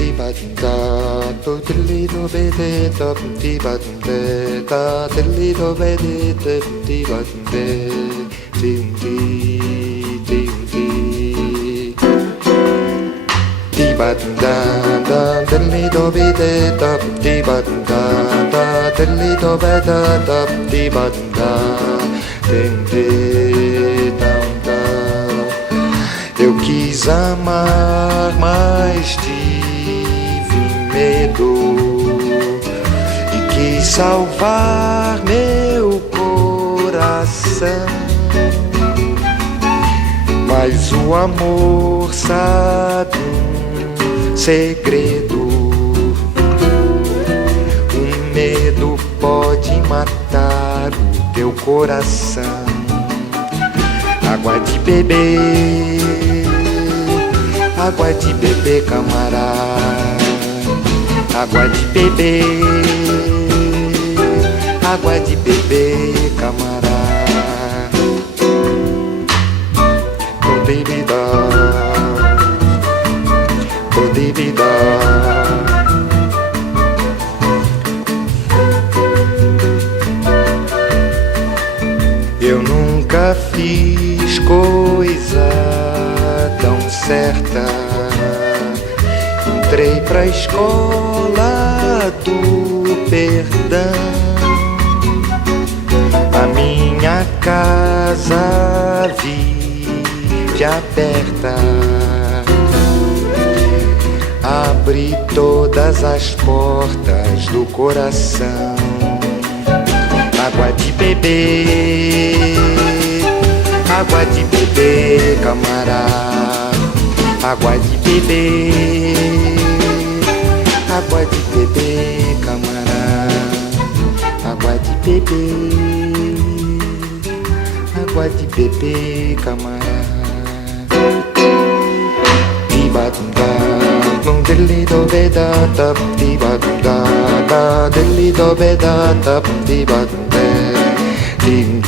di ba da do dilly do be de da di ba de da dilly do be de di ba de dim di dim di di ba da da dilly do be de da di ba da da dilly do be da da di ba da dim di dam da. Eu quis amar, mas tive medo e quis salvar meu coração. Mas o amor sabe um segredo. O medo pode matar o teu coração. Água de beber, água de beber, camarada. Água de beber, água de beber, camarada. Podibida, podibida. Eu nunca fiz coisa tão certa. Entrei pra escola do perdão. A minha casa vive aberta. Abri todas as portas do coração. Água de beber, água de beber, camarada. Água de beber, água de beber, camarada. Água de beber, água de beber, camarada. Di-ba-dum-da, dum-dilly-do-be-da, di-ba-dum-da, da, dilly-do-be-da, di-ba-dum-da, di